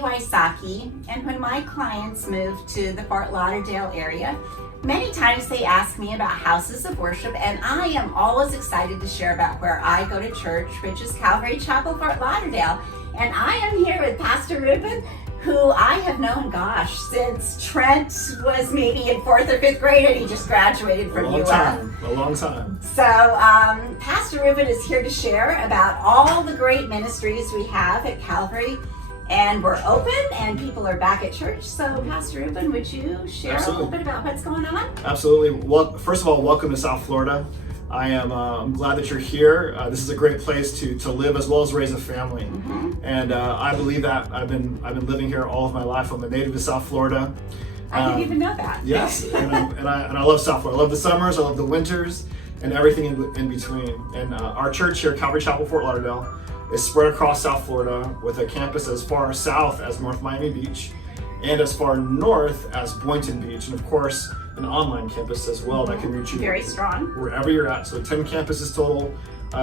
Wysocki, and when my clients move to the Fort Lauderdale area, many times they ask me about houses of worship, and I am always excited to share about where I go to church, which is Calvary Chapel Ft Lauderdale. And I am here with Pastor Reuben, who I have known, since Trent was maybe in 4th or 5th grade, and he just graduated from UF. A long time. So Pastor Reuben is here to share about all the great ministries we have at Calvary. And we're open and people are back at church. So Pastor Reuben, would you share a little bit about what's going on? Absolutely. Well, first of all, welcome to South Florida. I'm glad that you're here. This is a great place to live as well as raise a family. Mm-hmm. And I believe that. I've been living here all of my life. I'm a native of South Florida. I didn't even know that. Yes, and I love South Florida. I love the summers, I love the winters, and everything in between. And our church here, Calvary Chapel Ft Lauderdale, is spread across South Florida with a campus as far south as North Miami Beach and as far north as Boynton Beach, and of course an online campus as well that can reach you very strong wherever you're at. So 10 campuses total,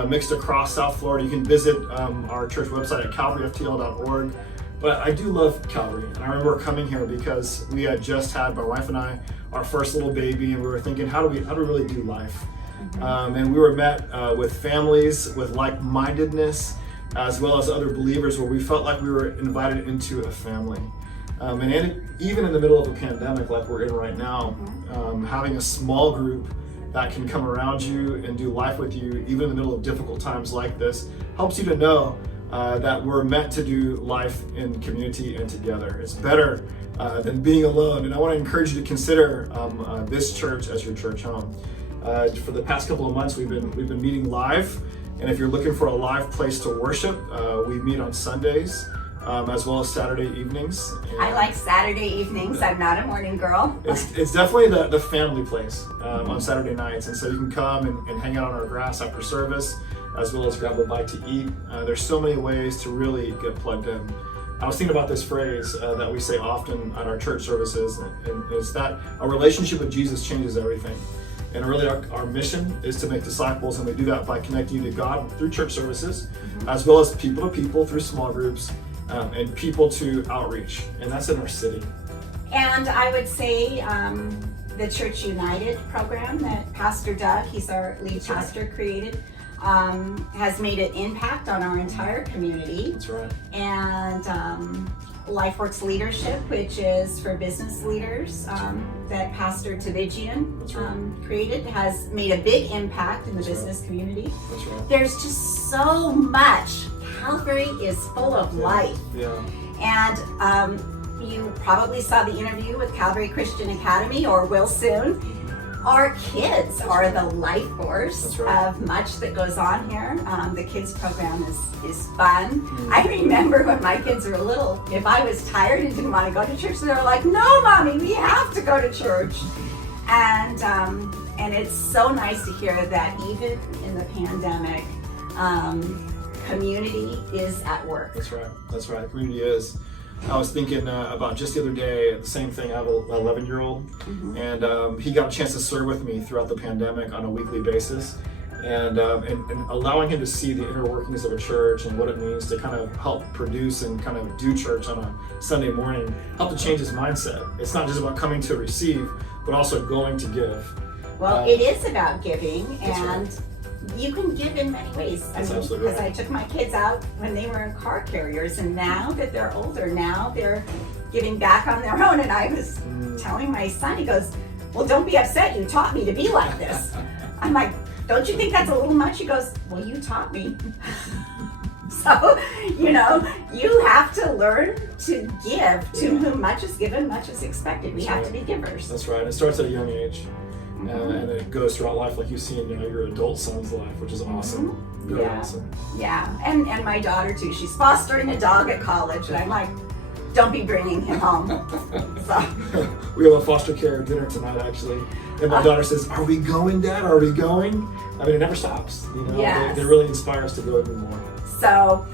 mixed across South Florida. You can visit our church website at calvaryftl.org. But I do love Calvary, and I remember coming here because we had just had, my wife and I, our first little baby, and we were thinking, how do we really do life? And we were met with families with like-mindedness, as well as other believers, where we felt like we were invited into a family. And even in the middle of a pandemic like we're in right now, having a small group that can come around you and do life with you, even in the middle of difficult times like this, helps you to know that we're meant to do life in community and together. It's better than being alone. And I want to encourage you to consider this church as your church home. For the past couple of months, we've been meeting live. And if you're looking for a live place to worship, we meet on Sundays, as well as Saturday evenings. And I like Saturday evenings. I'm not a morning girl. It's definitely the family place on Saturday nights. And so you can come and hang out on our grass after service, as well as grab a bite to eat. There's so many ways to really get plugged in. I was thinking about this phrase that we say often at our church services, and is that a relationship with Jesus changes everything. And really our mission is to make disciples, and we do that by connecting you to God through church services, as well as people to people through small groups, and people to outreach. And that's in our city. And I would say the Church United program that Pastor Doug, he's our lead pastor, created, has made an impact on our entire community. That's right. And LifeWorks Leadership, which is for business leaders, that Pastor Tavigian created, has made a big impact in the business community. That's right. There's just so much. Calvary is full of life. Yeah. And you probably saw the interview with Calvary Christian Academy, or will soon. Our kids are the life force of much that goes on here. The kids program is fun. I remember when my kids were little, if I was tired and didn't want to go to church, they were like, "No, Mommy, we have to go to church." And it's so nice to hear that even in the pandemic, community is at work. That's right. Community is. I was thinking about just the other day, the same thing. I have an 11-year-old, and he got a chance to serve with me throughout the pandemic on a weekly basis, and allowing him to see the inner workings of a church and what it means to kind of help produce and kind of do church on a Sunday morning helped to change his mindset. It's not just about coming to receive, but also going to give. Well, it is about giving, and you can give in many ways. Because I took my kids out when they were in car carriers, and now that they're older, now they're giving back on their own. And I was telling my son, he goes, "Well, don't be upset. You taught me to be like this." I'm like, "Don't you think that's a little much?" He goes, "Well, you taught me." So, you have to learn to give. To whom much is given, much is expected. We have to be givers. That's right. It starts at a young age. And it goes throughout life, like you see in your adult son's life, which is awesome. Really awesome. Yeah, and my daughter too. She's fostering a dog at college, and I'm like, don't be bringing him home. So. We have a foster care dinner tonight, actually, and my daughter says, "Are we going, Dad? Are we going?" I mean, it never stops. They really inspire us to go even more. So,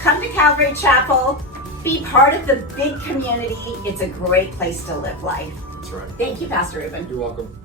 come to Calvary Chapel. Be part of the big community. It's a great place to live life. That's right. Thank you, Pastor Reuben. You're welcome.